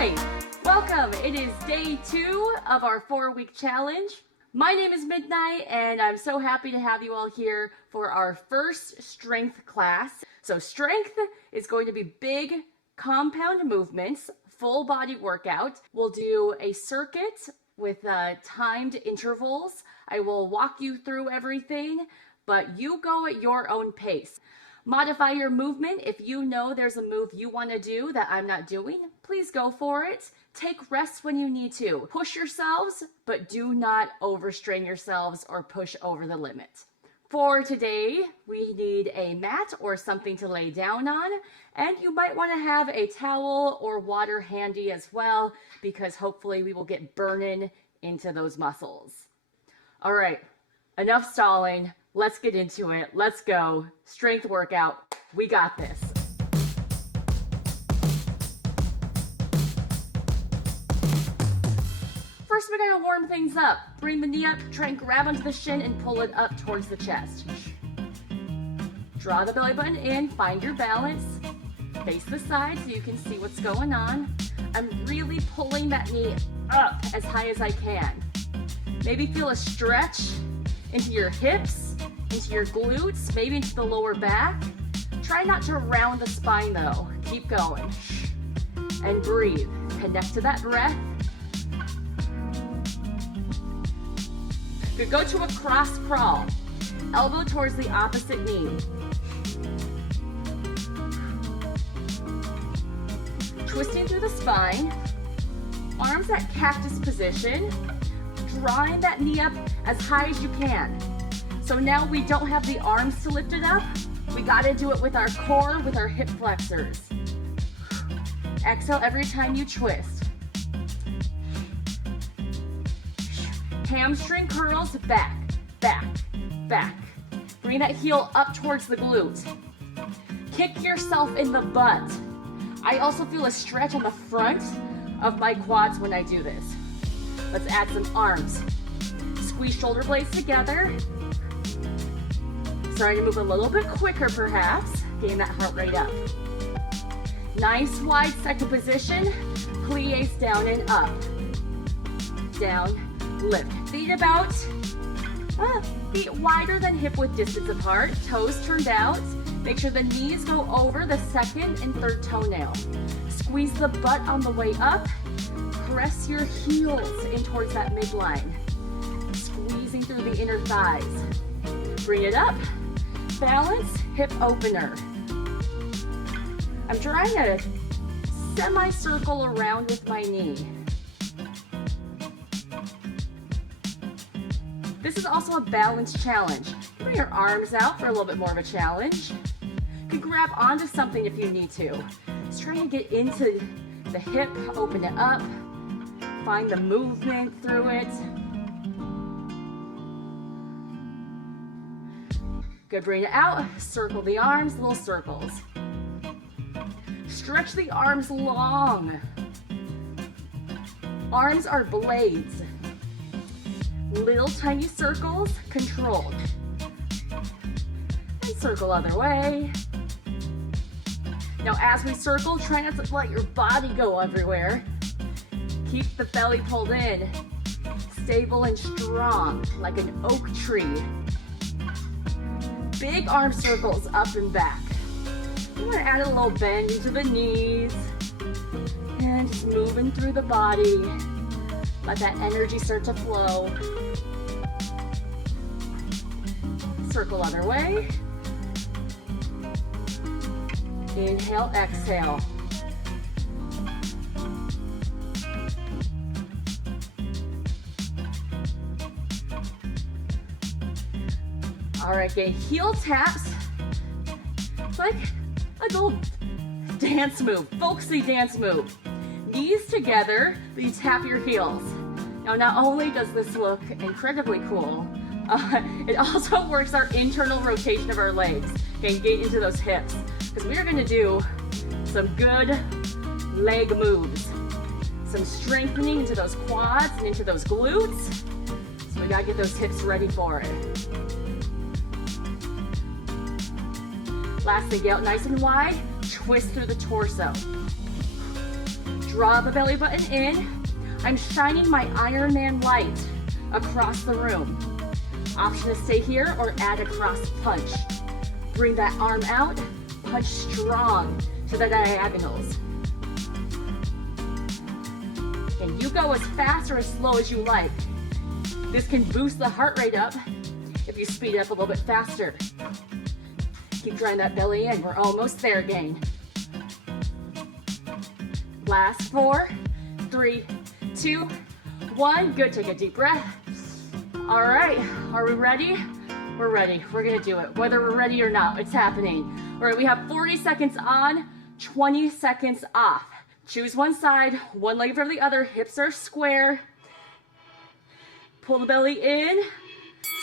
Hi, welcome. It is day 2 of our 4-week challenge. My name is Midnight and I'm so happy to have you all here for our first strength class. So strength is going to be big compound movements, full body workout. We'll do a circuit with timed intervals. I will walk you through everything, but you go at your own pace. Modify your movement. If you know there's a move you want to do that I'm not doing, please go for it. Take rests when you need to. Push yourselves, but do not overstrain yourselves or push over the limit. For today, we need a mat or something to lay down on, and you might want to have a towel or water handy as well, because hopefully we will get burning into those muscles. All right, enough stalling. Let's get into it. Let's go. Strength workout. We got this. First, we gotta warm things up. Bring the knee up, try and grab onto the shin and pull it up towards the chest. Draw the belly button in, find your balance. Face the side so you can see what's going on. I'm really pulling that knee up as high as I can. Maybe feel a stretch into your hips, into your glutes, maybe into the lower back. Try not to round the spine though. Keep going. And breathe. Connect to that breath. Good. Go to a cross crawl. Elbow towards the opposite knee. Twisting through the spine. Arms at cactus position. Drawing that knee up as high as you can. So now we don't have the arms to lift it up. We gotta do it with our core, with our hip flexors. Exhale every time you twist. Hamstring curls, back, back, back. Bring that heel up towards the glute. Kick yourself in the butt. I also feel a stretch on the front of my quads when I do this. Let's add some arms. Squeeze shoulder blades together. Starting to move a little bit quicker perhaps. Getting that heart rate up. Nice wide second position. Plies down and up. Down, lift. Feet about, feet wider than hip width distance apart. Toes turned out. Make sure the knees go over the second and third toenail. Squeeze the butt on the way up. Press your heels in towards that midline. Squeezing through the inner thighs. Bring it up. Balance, hip opener. I'm trying to semicircle around with my knee. This is also a balance challenge. Bring your arms out for a little bit more of a challenge. You can grab onto something if you need to. Just trying to get into the hip, open it up. Find the movement through it. Good, bring it out. Circle the arms, little circles. Stretch the arms long. Arms are blades. Little tiny circles, controlled. And circle other way. Now as we circle, try not to let your body go everywhere. Keep the belly pulled in, stable and strong, like an oak tree. Big arm circles up and back. You want to add a little bend into the knees, and just moving through the body. Let that energy start to flow. Circle other way. Inhale, exhale. All right, get heel taps. It's like a little dance move, folksy dance move. Knees together, you tap your heels. Now, not only does this look incredibly cool, it also works our internal rotation of our legs. Okay, get into those hips, because we are gonna do some good leg moves. Some strengthening into those quads and into those glutes. So we gotta get those hips ready for it. Last thing, get out nice and wide, twist through the torso. Draw the belly button in. I'm shining my Iron Man light across the room. Option to stay here or add a cross punch. Bring that arm out, punch strong to the diagonals. And you go as fast or as slow as you like. This can boost the heart rate up if you speed it up a little bit faster. Keep drawing that belly in. We're almost there, gang. Last 4, 3, 2, 1. Good, take a deep breath. All right, are we ready? We're ready, we're gonna do it. Whether we're ready or not, it's happening. All right, we have 40 seconds on, 20 seconds off. Choose one side, one leg for the other, hips are square. Pull the belly in,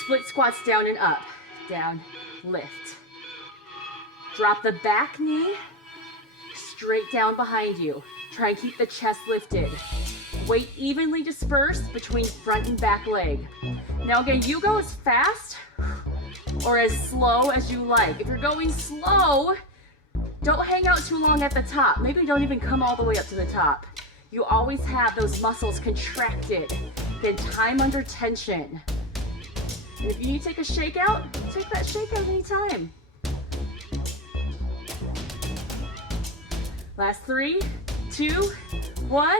split squats down and up. Down, lift. Drop the back knee straight down behind you. Try and keep the chest lifted. Weight evenly dispersed between front and back leg. Now again, you go as fast or as slow as you like. If you're going slow, don't hang out too long at the top. Maybe don't even come all the way up to the top. You always have those muscles contracted. Then time under tension. And if you need to take a shakeout, take that shakeout anytime. Last 3, 2, 1.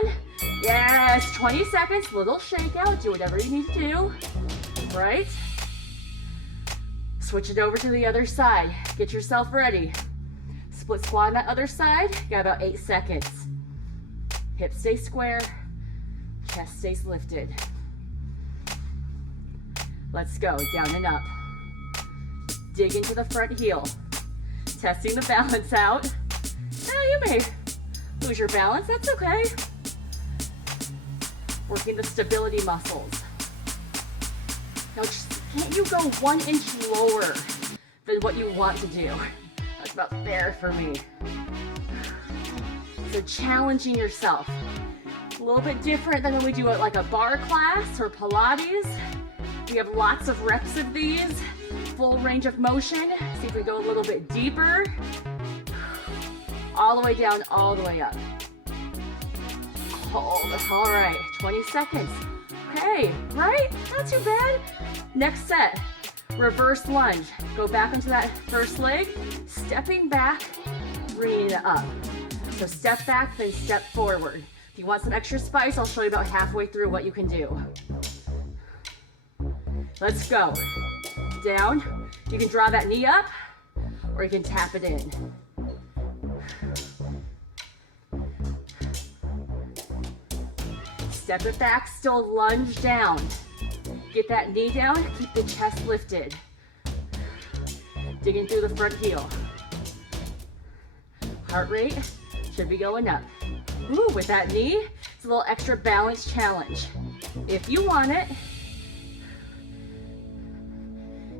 Yes, 20 seconds, little shakeout. Do whatever you need to do, right? Switch it over to the other side. Get yourself ready. Split squat on that other side. You got about 8 seconds. Hips stay square, chest stays lifted. Let's go, down and up. Dig into the front heel. Testing the balance out. Now you may lose your balance, that's okay. Working the stability muscles. Now, can't you go 1 inch lower than what you want to do? That's about there for me. So challenging yourself. A little bit different than when we do it like a bar class or Pilates. We have lots of reps of these, full range of motion. See if we go a little bit deeper. All the way down, all the way up. Hold it. All right, 20 seconds. Okay, right? Not too bad. Next set, reverse lunge. Go back into that first leg, stepping back, bringing it up. So step back, then step forward. If you want some extra spice, I'll show you about halfway through what you can do. Let's go. Down. You can draw that knee up, or you can tap it in. Step it back, still lunge down. Get that knee down, keep the chest lifted. Digging through the front heel. Heart rate should be going up. Ooh, with that knee, it's a little extra balance challenge. If you want it.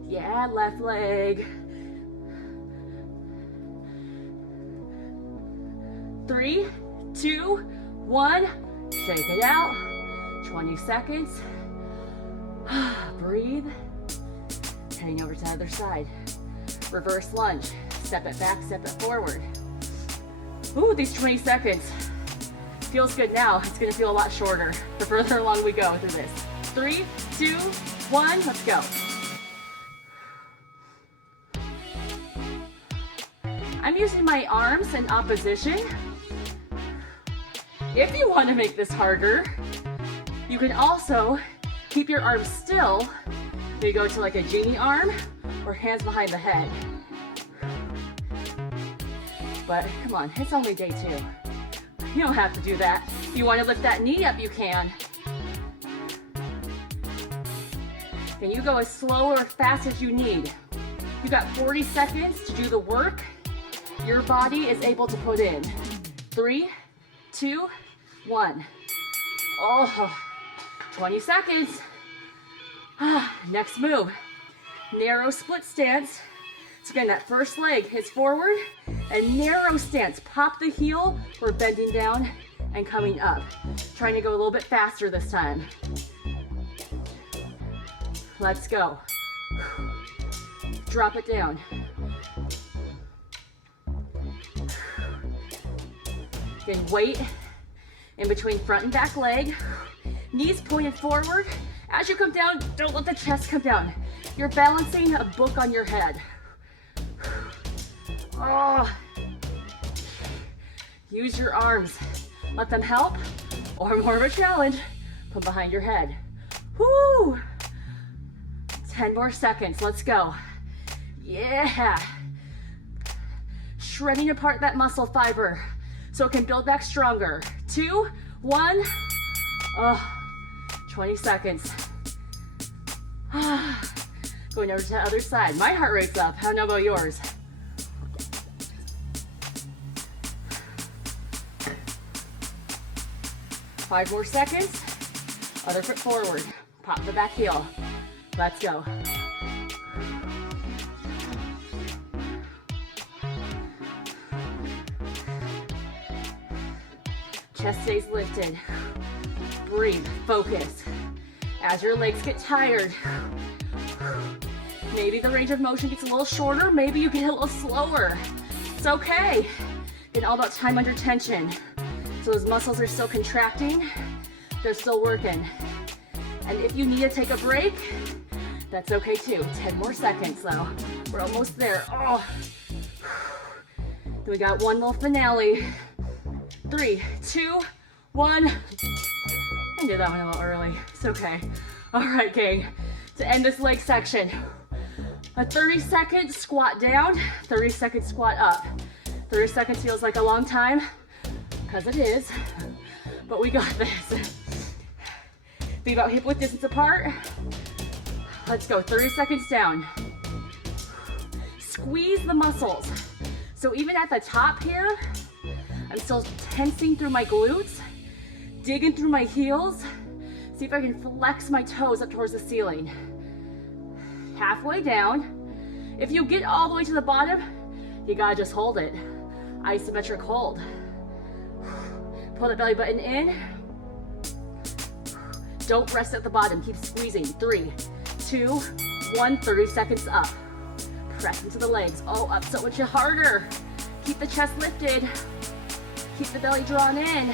Yeah, left leg. 3, 2, 1. Shake it out. 20 seconds. Breathe. Heading over to the other side. Reverse lunge. Step it back, step it forward. Ooh, these 20 seconds. Feels good now. It's gonna feel a lot shorter the further along we go through this. 3, 2, 1, let's go. I'm using my arms in opposition. If you want to make this harder, you can also keep your arms still. You go to like a genie arm or hands behind the head. But come on, it's only day 2. You don't have to do that. If you want to lift that knee up, you can. Then you go as slow or fast as you need. You got 40 seconds to do the work your body is able to put in. 3, 2, 1. Oh, 20 seconds. Next move, narrow split stance. So again, that first leg is forward and narrow stance. Pop the heel, we're bending down and coming up. Trying to go a little bit faster this time. Let's go. Drop it down. Again, weight in between front and back leg. Knees pointed forward. As you come down, don't let the chest come down. You're balancing a book on your head. Oh. Use your arms. Let them help, or more of a challenge, put behind your head. Woo! 10 more seconds, let's go. Yeah. Shredding apart that muscle fiber so it can build back stronger. 2, 1. Oh, 20 seconds. Going over to the other side. My heart rate's up. How about yours? Five more seconds. Other foot forward. Pop the back heel. Let's go. Chest stays lifted. Breathe, focus. As your legs get tired, maybe the range of motion gets a little shorter, maybe you get a little slower. It's okay. It's all about time under tension. So those muscles are still contracting, they're still working. And if you need to take a break, that's okay too. 10 more seconds though. We're almost there. Oh. Then we got one little finale. 3, 2, 1. I did that one a little early. It's okay. All right, gang. To end this leg section, a 30-second squat down, 30-second squat up. 30 seconds feels like a long time, because it is, but we got this. Be about hip width distance apart. Let's go, 30 seconds down. Squeeze the muscles. So even at the top here, I'm still tensing through my glutes, digging through my heels. See if I can flex my toes up towards the ceiling. Halfway down. If you get all the way to the bottom, you gotta just hold it. Isometric hold. Pull that belly button in. Don't rest at the bottom, keep squeezing. 3, 2, 1, 30 seconds up. Press into the legs, oh, up so much harder. Keep the chest lifted. Keep the belly drawn in.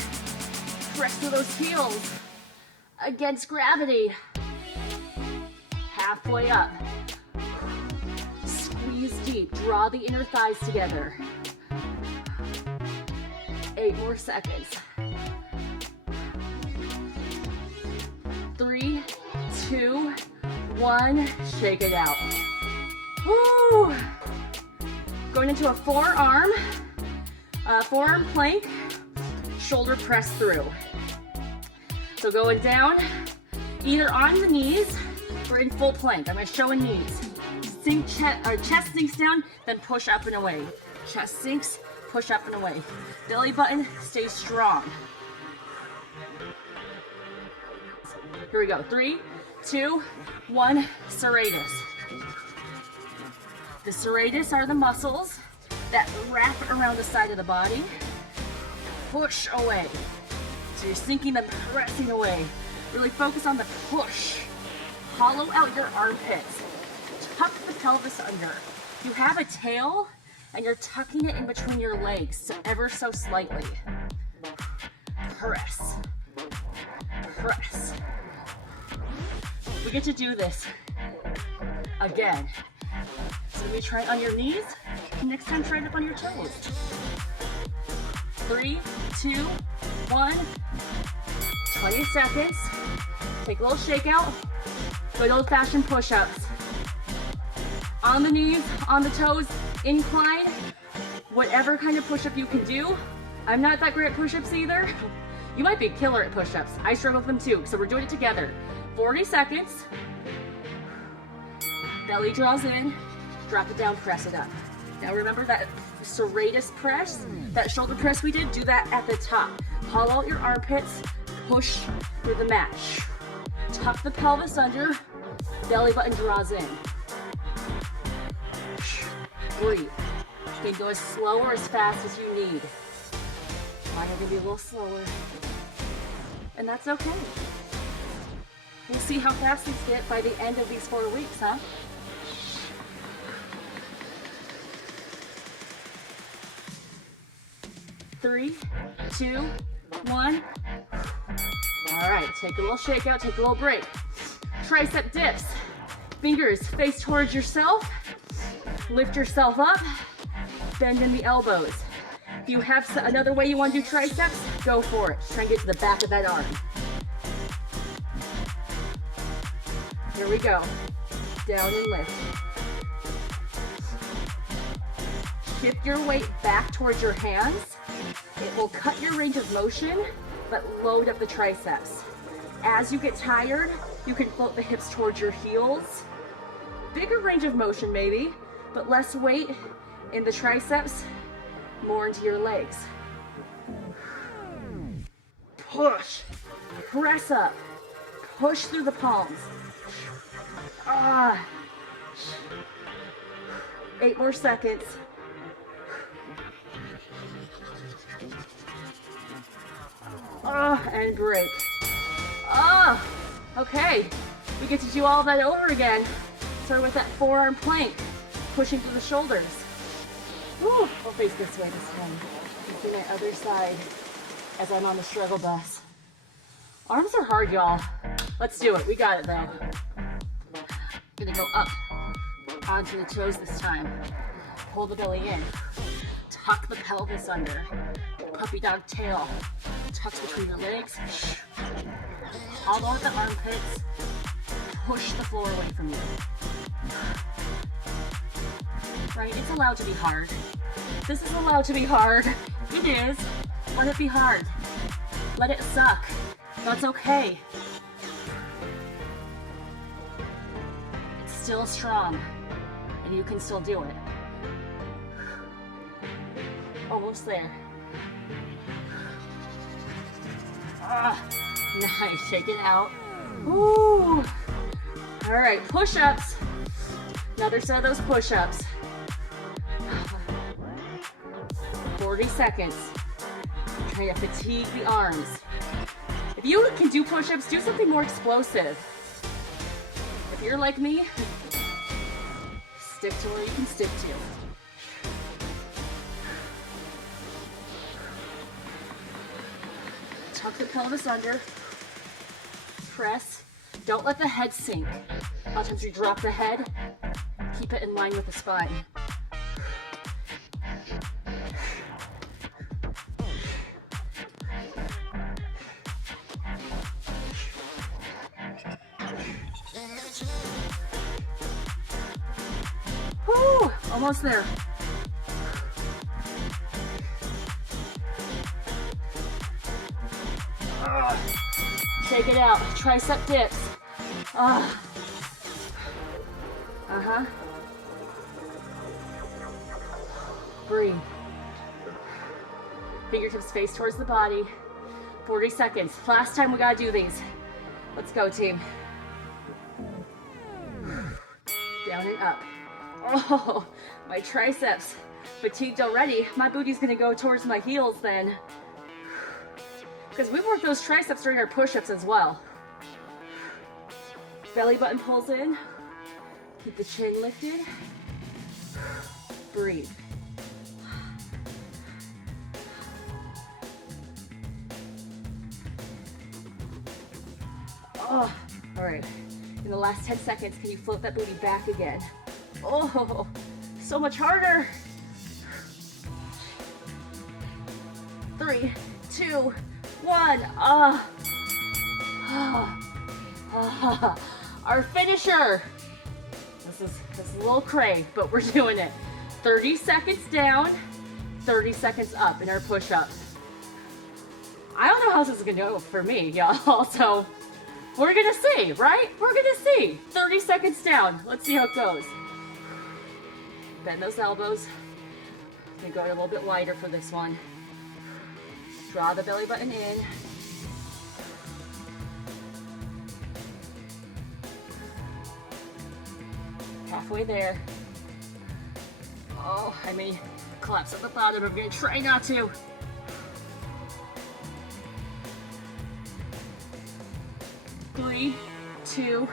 Press through those heels against gravity. Halfway up. Squeeze deep, draw the inner thighs together. 8 more seconds. 3, 2, 1, shake it out. Woo! Going into a forearm plank, shoulder press through. So going down, either on the knees or in full plank. I'm showing knees. Chest sinks down, then push up and away. Chest sinks, push up and away. Belly button stays strong. Here we go. 3, 2, 1, serratus. The serratus are the muscles that wrap around the side of the body. Push away. So you're sinking them, pressing away. Really focus on the push. Hollow out your armpits. Tuck the pelvis under. You have a tail and you're tucking it in between your legs, so ever so slightly. Press. Press. We get to do this again. So we try it on your knees. Next time, try it up on your toes. 3, 2, 1. 20 seconds. Take a little shakeout. Good old-fashioned push-ups. On the knees, on the toes, incline. Whatever kind of push-up you can do. I'm not that great at push-ups either. You might be a killer at push-ups. I struggle with them too, so we're doing it together. 40 seconds. Belly draws in. Drop it down, press it up. Now remember that serratus press, that shoulder press we did, do that at the top. Hollow out your armpits, push through the mat. Tuck the pelvis under, belly button draws in. Breathe. You can go as slow or as fast as you need. Mine are gonna be a little slower. And that's okay. We'll see how fast these get by the end of these 4 weeks, huh? Three, 2, 1. All right, take a little shake out, take a little break. Tricep dips. Fingers face towards yourself. Lift yourself up. Bend in the elbows. If you have another way you want to do triceps, go for it. Try and get to the back of that arm. Here we go. Down and lift. Shift your weight back towards your hands. It will cut your range of motion, but load up the triceps. As you get tired, you can float the hips towards your heels. Bigger range of motion maybe, but less weight in the triceps, more into your legs. Push, press up, push through the palms. 8 more seconds. And break. Okay. We get to do all that over again. Start with that forearm plank, pushing through the shoulders. Woo. We'll face this way this time. Do my other side as I'm on the struggle bus. Arms are hard, y'all. Let's do it. We got it, though. Gonna go up onto the toes this time. Pull the belly in. Tuck the pelvis under. Puppy dog tail. Tucks between the legs. Hollow at the armpits. Push the floor away from you. Right? It's allowed to be hard. This is allowed to be hard. It is. Let it be hard. Let it suck. That's okay. It's still strong, and you can still do it. Almost there. Nice. Shake it out. Woo. All right, push-ups. Another set of those push-ups. 40 seconds. Trying to fatigue the arms. If you can do push-ups, do something more explosive. If you're like me, stick to where you can stick to. Tuck the pelvis under. Press. Don't let the head sink. A lot of times you drop the head. Keep it in line with the spine. Woo! Almost there. Shake it out. Tricep dips. Breathe. Fingertips face towards the body. 40 seconds. Last time we gotta do these. Let's go, team. Down and up. Oh, my triceps. Fatigued already. My booty's gonna go towards my heels then. Because we work those triceps during our push-ups as well. Belly button pulls in. Keep the chin lifted. Breathe. All right. In the last 10 seconds, can you float that booty back again? Oh, so much harder. 3, 2, 1. Our finisher. This is a little cray, but we're doing it. 30 seconds down, 30 seconds up in our push-up. I don't know how this is gonna go for me, y'all. So we're gonna see, right? We're gonna see. 30 seconds down. Let's see how it goes. Bend those elbows. We go a little bit wider for this one. Draw the belly button in. Halfway there. Oh, I may collapse at the bottom. I'm gonna try not to. Three, 2,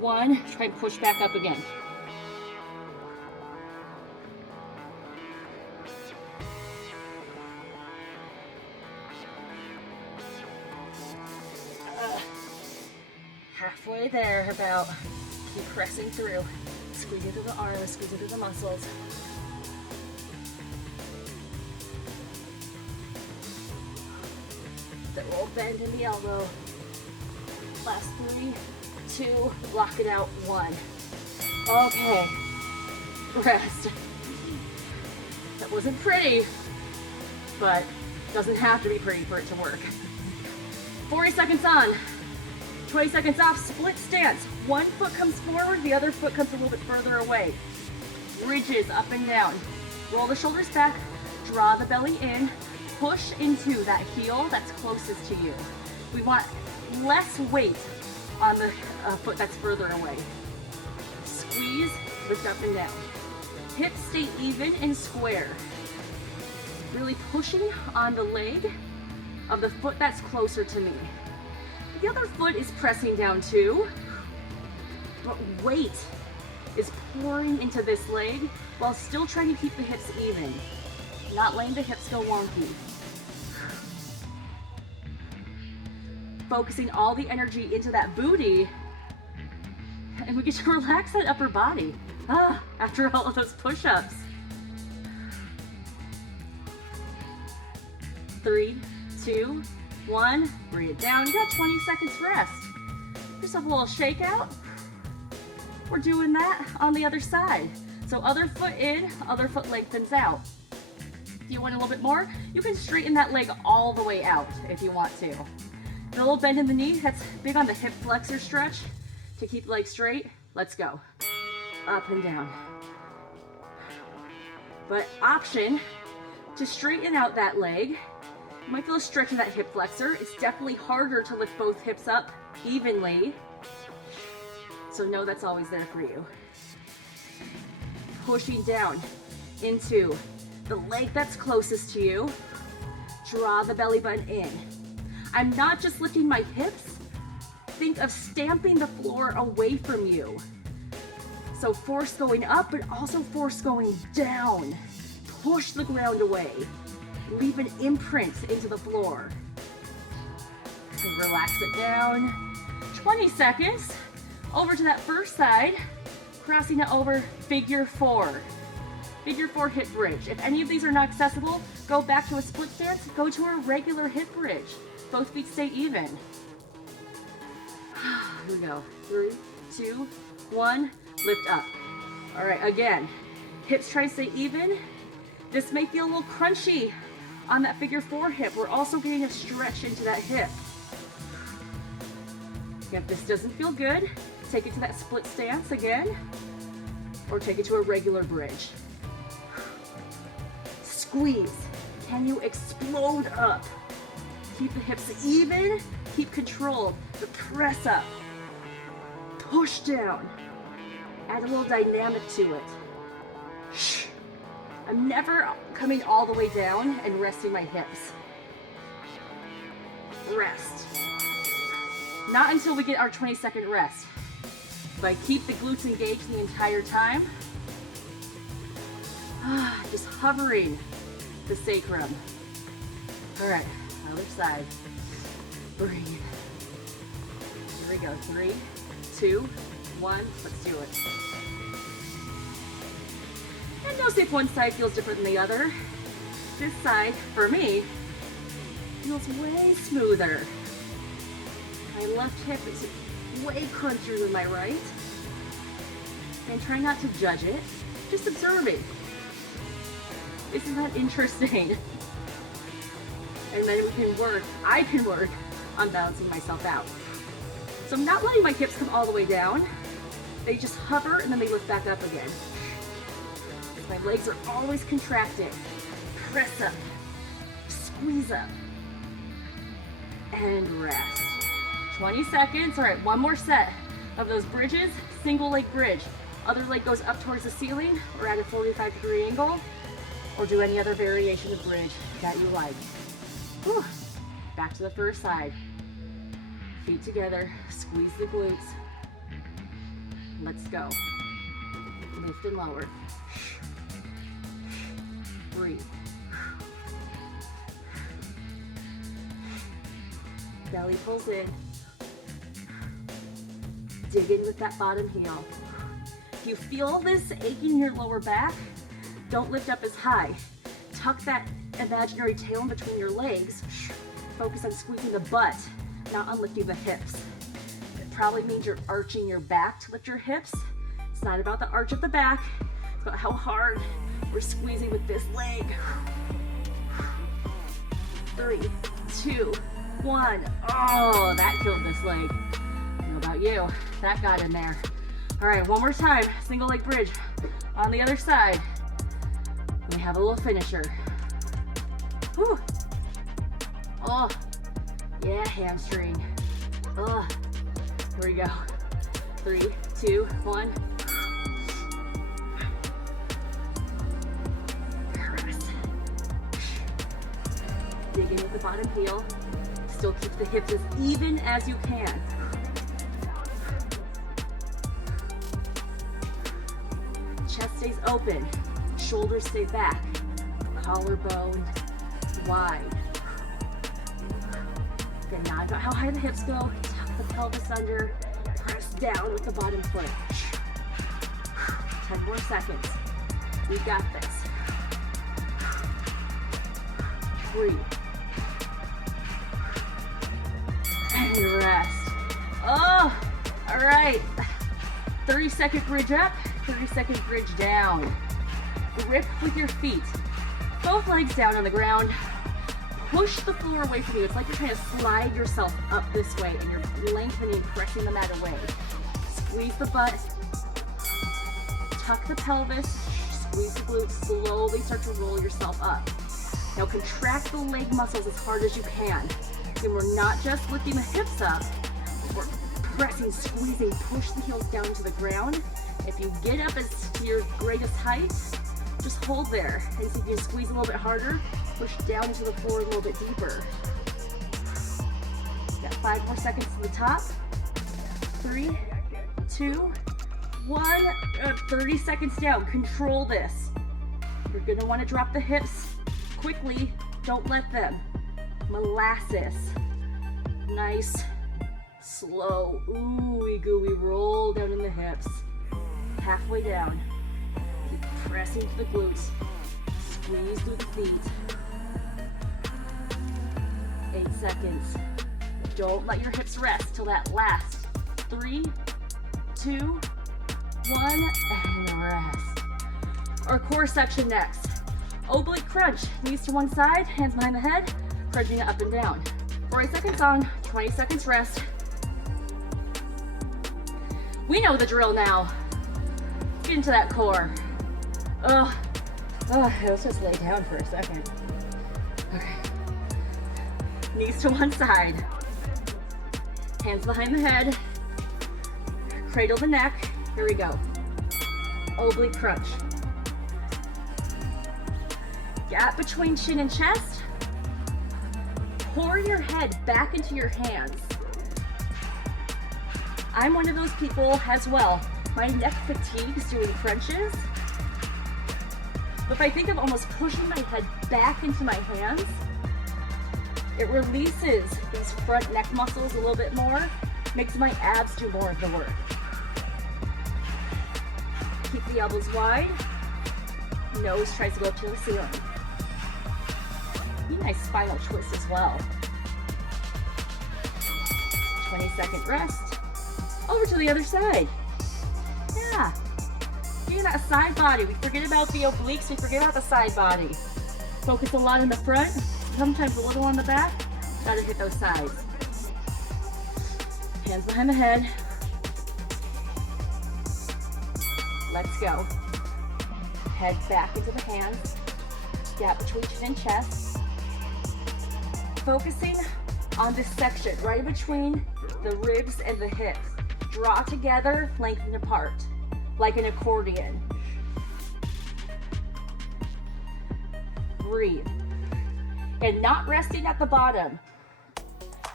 1. Try and push back up again. halfway there about. Keep pressing through. Squeeze into the arms, squeeze into the muscles. That little bend in the elbow. Last 3, 2, block it out, 1. Okay, rest. That wasn't pretty, but doesn't have to be pretty for it to work. 40 seconds on, 20 seconds off, split stance. One foot comes forward, the other foot comes a little bit further away. Bridges up and down. Roll the shoulders back, draw the belly in, push into that heel that's closest to you. We want less weight on the foot that's further away. Squeeze, lift up and down. Hips stay even and square. Really pushing on the leg of the foot that's closer to me. The other foot is pressing down too, but weight is pouring into this leg while still trying to keep the hips even, not letting the hips go wonky. Focusing all the energy into that booty, and we get to relax that upper body after all of those push-ups. 3, 2, 1, bring it down. You got 20 seconds rest. Just have a little shakeout. We're doing that on the other side. So other foot in, other foot lengthens out. If you want a little bit more, you can straighten that leg all the way out if you want to. A little bend in the knee, that's big on the hip flexor stretch to keep the leg straight. Let's go. Up and down. But option to straighten out that leg. You might feel a stretch in that hip flexor. It's definitely harder to lift both hips up evenly. So know that's always there for you. Pushing down into the leg that's closest to you. Draw the belly button in. I'm not just lifting my hips. Think of stamping the floor away from you. So force going up, but also force going down. Push the ground away. Leave an imprint into the floor. And relax it down. 20 seconds. Over to that first side. Crossing it over, figure 4. Figure 4 hip bridge. If any of these are not accessible, go back to a split stance. Go to a regular hip bridge. Both feet stay even. Here we go. 3, 2, 1. Lift up. All right, again. Hips try to stay even. This may feel a little crunchy on that figure 4 hip. We're also getting a stretch into that hip. If this doesn't feel good, take it to that split stance again, or take it to a regular bridge. Squeeze. Can you explode up? Keep the hips even, keep control, but press up. Push down. Add a little dynamic to it. I'm never coming all the way down and resting my hips. Rest. Not until we get our 20-second rest. But keep the glutes engaged the entire time. Just hovering the sacrum. All right, other side. Breathe. Here we go. 3, 2, 1. Let's do it. And notice if one side feels different than the other. This side, for me, feels way smoother. My left hip is way crunchier than my right. And try not to judge it, just observing. Isn't that interesting? And then I can work on balancing myself out. So I'm not letting my hips come all the way down. They just hover and then they lift back up again. My legs are always contracted. Press up, squeeze up, and rest. 20 seconds. All right, one more set of those bridges. Single leg bridge. Other leg goes up towards the ceiling or at a 45-degree angle, or do any other variation of bridge that you like. Whew. Back to the first side. Feet together, squeeze the glutes. Let's go. Lift and lower. Breathe. Belly pulls in. Dig in with that bottom heel. If you feel this aching in your lower back, don't lift up as high. Tuck that imaginary tail in between your legs. Focus on squeezing the butt, not on lifting the hips. It probably means you're arching your back to lift your hips. It's not about the arch of the back, it's about how hard we're squeezing with this leg. 3, 2, 1. Oh, that killed this leg. How about you? That got in there. All right, one more time. Single leg bridge on the other side. We have a little finisher. Whew. Oh, yeah, hamstring. Oh, here we go. 3, 2, 1. Press. Dig in with the bottom heel. Still keep the hips as even as you can. Chest stays open. Shoulders stay back. Collarbone wide. Again, not about how high the hips go. Tuck the pelvis under. Press down with the bottom foot. 10 more seconds. We got this. 3. And rest. Oh, all right. 30-second bridge up, 30-second bridge down. Grip with your feet. Both legs down on the ground. Push the floor away from you. It's like you're trying to slide yourself up this way and you're lengthening, pressing the mat away. Squeeze the butt. Tuck the pelvis. Squeeze the glutes. Slowly start to roll yourself up. Now contract the leg muscles as hard as you can. And we're not just lifting the hips up. We're pressing, squeezing, push the heels down to the ground. If you get up as to your greatest height, just hold there. And see if you can squeeze a little bit harder, push down to the floor a little bit deeper. Got 5 more seconds to the top. 3, 2, 1. 30 seconds down. Control this. You're gonna want to drop the hips quickly. Don't let them. Molasses. Nice, slow, ooey gooey roll down in the hips. Halfway down. Keep pressing to the glutes. Squeeze through the feet. 8 seconds. Don't let your hips rest till that last. 3, 2, 1, and rest. Our core section next. Oblique crunch. Knees to one side, hands behind the head, crunching it up and down. 40 seconds on, 20 seconds rest. We know the drill now. Let's get into that core. Let's just lay down for a second. Okay. Knees to one side. Hands behind the head. Cradle the neck. Here we go. Oblique crunch. Gap between chin and chest. Pour your head back into your hands. I'm one of those people as well. My neck fatigues doing crunches. But if I think of almost pushing my head back into my hands, it releases these front neck muscles a little bit more, makes my abs do more of the work. Keep the elbows wide. Nose tries to go up to the ceiling. Be a nice spinal twist as well. 20-second rest. Over to the other side. Yeah. Doing that side body. We forget about the obliques. We forget about the side body. Focus a lot in the front. Sometimes a little on the back. Gotta hit those sides. Hands behind the head. Let's go. Head back into the hands. Gap between chin and chest. Focusing on this section right between the ribs and the hips. Draw together, lengthen apart, like an accordion. Breathe. And not resting at the bottom.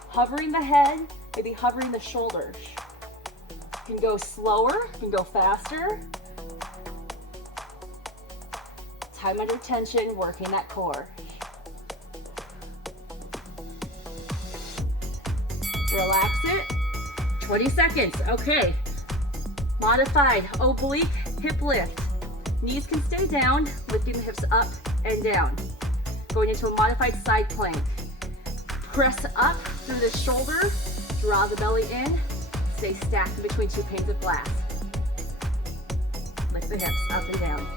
Hovering the head, maybe hovering the shoulders. You can go slower, you can go faster. Time under tension, working that core. Relax it. 20 seconds. Okay. Modified oblique hip lift. Knees can stay down, lifting the hips up and down. Going into a modified side plank. Press up through the shoulder, draw the belly in, stay stacked in between two panes of glass. Lift the hips up and down.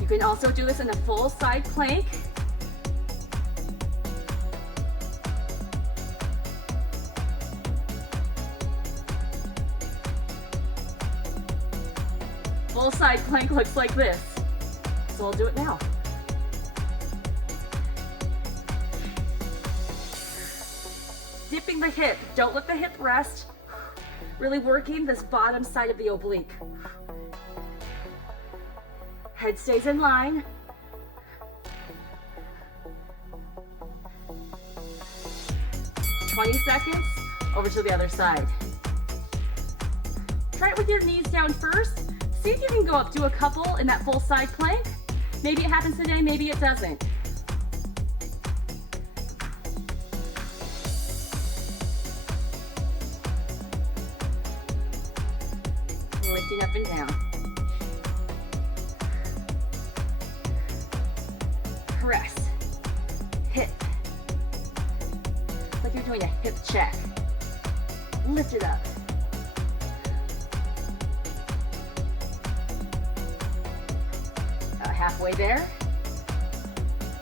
You can also do this in a full side plank. Full side plank looks like this. So I'll do it now. Dipping the hip. Don't let the hip rest. Really working this bottom side of the oblique. Head stays in line. "20 seconds, over to the other side. Try it with your knees down first. See if you can go up, do a couple in that full side plank. Maybe it happens today, maybe it doesn't. Lifting up and down. Press, hip. It's like you're doing a hip check. Lift it up. Halfway there.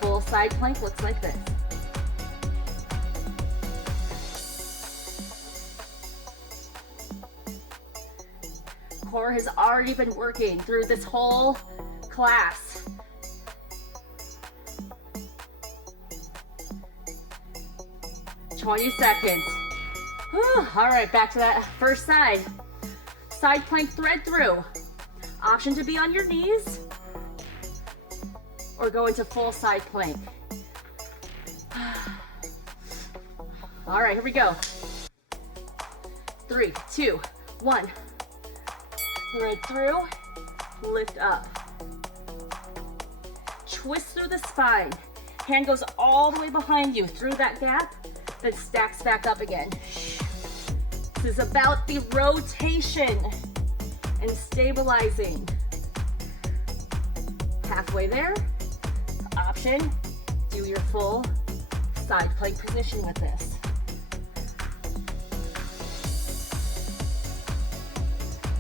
Full side plank looks like this. Core has already been working through this whole class. "20 seconds. Whew. All right, back to that first side. Side plank thread through. Option to be on your knees or go into full side plank. All right, here we go. 3, 2, 1. Thread through, lift up. Twist through the spine. Hand goes all the way behind you through that gap, then stacks back up again. This is about the rotation and stabilizing. Halfway there. Option, do your full side plank position with this.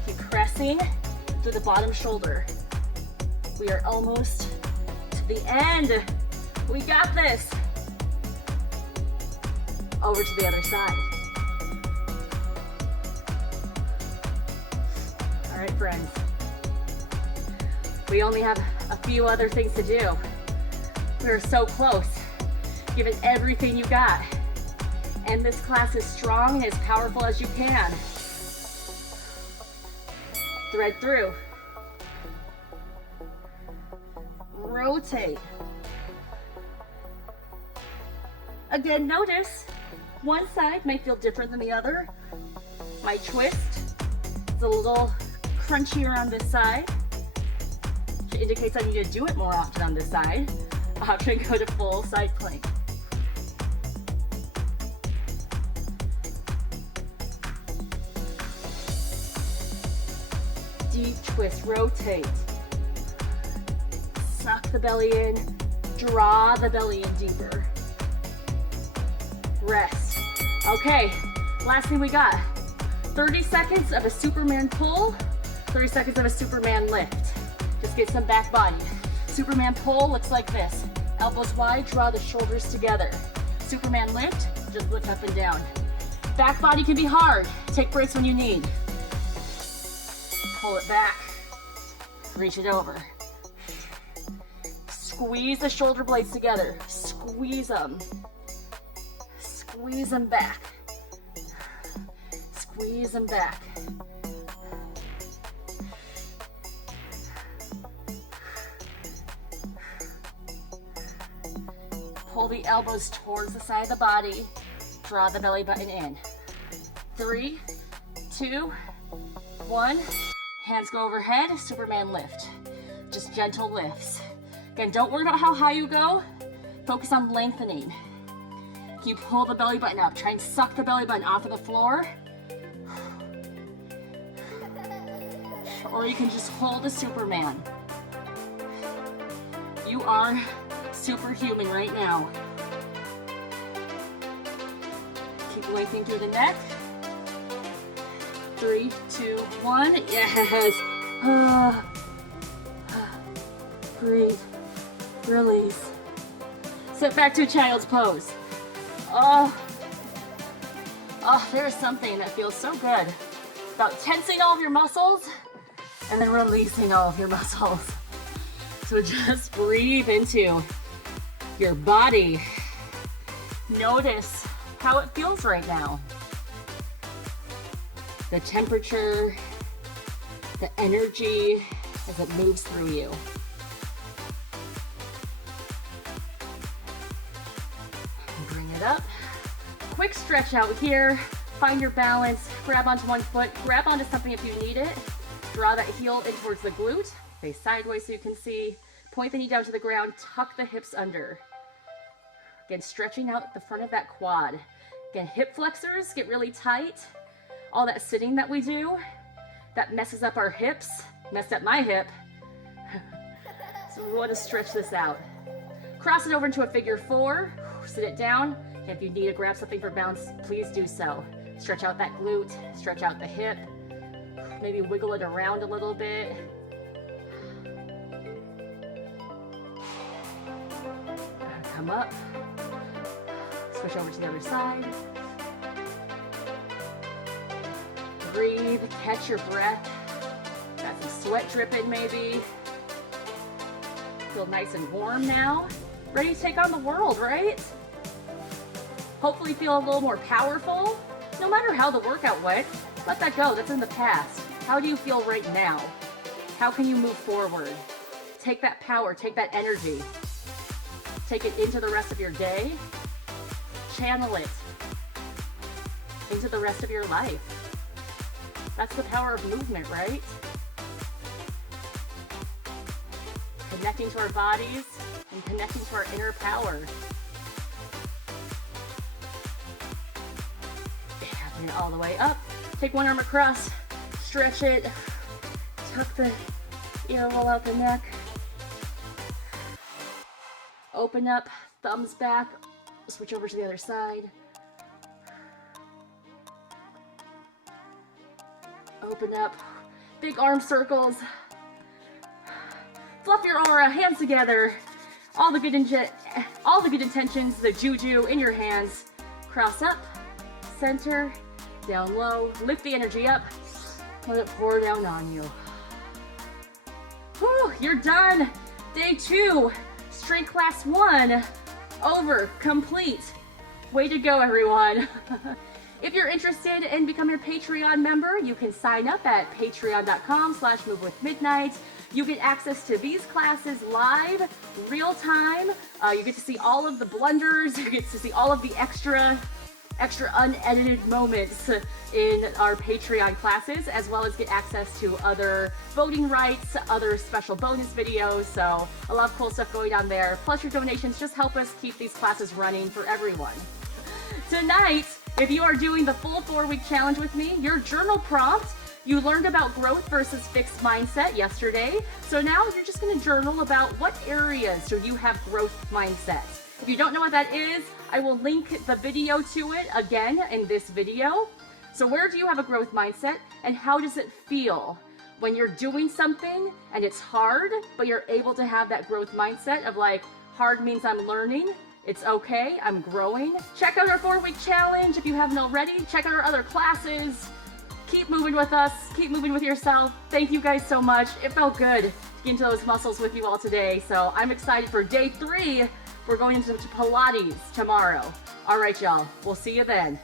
Keep pressing through the bottom shoulder. We are almost to the end. We got this. Over to the other side. All right, friends. We only have a few other things to do. We're so close. Give it everything you got. And this class is strong and as powerful as you can. Thread through. Rotate. Again, notice one side might feel different than the other. My twist is a little crunchier on this side, which indicates I need to do it more often on this side. Option, go to full side plank. Deep twist, rotate. Suck the belly in, draw the belly in deeper. Rest. Okay, last thing we got. 30 seconds of a Superman pull, 30 seconds of a Superman lift. Just get some back body. Superman pull looks like this. Elbows wide, draw the shoulders together. Superman lift, just lift up and down. Back body can be hard. Take breaks when you need. Pull it back, reach it over. Squeeze the shoulder blades together. Squeeze them. Squeeze them back. Squeeze them back. Pull the elbows towards the side of the body. Draw the belly button in. 3, 2, 1. Hands go overhead, Superman lift. Just gentle lifts. Again, don't worry about how high you go. Focus on lengthening. You pull the belly button up. Try and suck the belly button off of the floor. or you can just hold a Superman. You are superhuman right now. Keep lengthening through the neck. 3, 2, 1. Yes. Breathe. Release. Sit back to child's pose. Oh, there's something that feels so good about tensing all of your muscles and then releasing all of your muscles. So just breathe into your body. Notice how it feels right now. The temperature, the energy as it moves through you. Bring it up. Quick stretch out here. Find your balance. Grab onto one foot. Grab onto something if you need it. Draw that heel in towards the glute. Face sideways so you can see. Point the knee down to the ground. Tuck the hips under. Again, stretching out the front of that quad. Again, hip flexors get really tight. All that sitting that we do, that messes up our hips. Messed up my hip. So we want to stretch this out. Cross it over into a figure 4. Sit it down. If you need to grab something for balance, please do so. Stretch out that glute. Stretch out the hip. Maybe wiggle it around a little bit. Come up. Switch over to the other side. Breathe, catch your breath. Got some sweat dripping maybe. Feel nice and warm now. Ready to take on the world, right? Hopefully feel a little more powerful. No matter how the workout went, let that go, that's in the past. How do you feel right now? How can you move forward? Take that power, take that energy. Take it into the rest of your day. Channel it into the rest of your life. That's the power of movement, right? Connecting to our bodies and connecting to our inner power. Bring it all the way up. Take one arm across, stretch it, tuck the ear roll out the neck. Open up, thumbs back, switch over to the other side. Open up, big arm circles. Fluff your aura, hands together. All the good intentions, the juju in your hands. Cross up, center, down low. Lift the energy up. Let it pour down on you. Whew, you're done. Day 2, strength class 1, over, complete. Way to go, everyone. If you're interested in becoming a Patreon member, you can sign up at patreon.com/movewithmidnight. You get access to these classes live, real time. You get to see all of the blunders. You get to see all of the extra unedited moments in our Patreon classes, as well as get access to other voting rights, other special bonus videos. So a lot of cool stuff going on there. Plus your donations just help us keep these classes running for everyone. Tonight, if you are doing the full 4-week challenge with me, your journal prompt, you learned about growth versus fixed mindset yesterday. So now you're just going to journal about what areas do you have growth mindset. If you don't know what that is, I will link the video to it again in this video. So where do you have a growth mindset, and how does it feel when you're doing something and it's hard, but you're able to have that growth mindset of like, hard means I'm learning. It's okay, I'm growing. Check out our 4-week challenge if you haven't already. Check out our other classes. Keep moving with us, keep moving with yourself. Thank you guys so much. It felt good to get into those muscles with you all today. So I'm excited for day 3. We're going into Pilates tomorrow. All right, y'all, we'll see you then.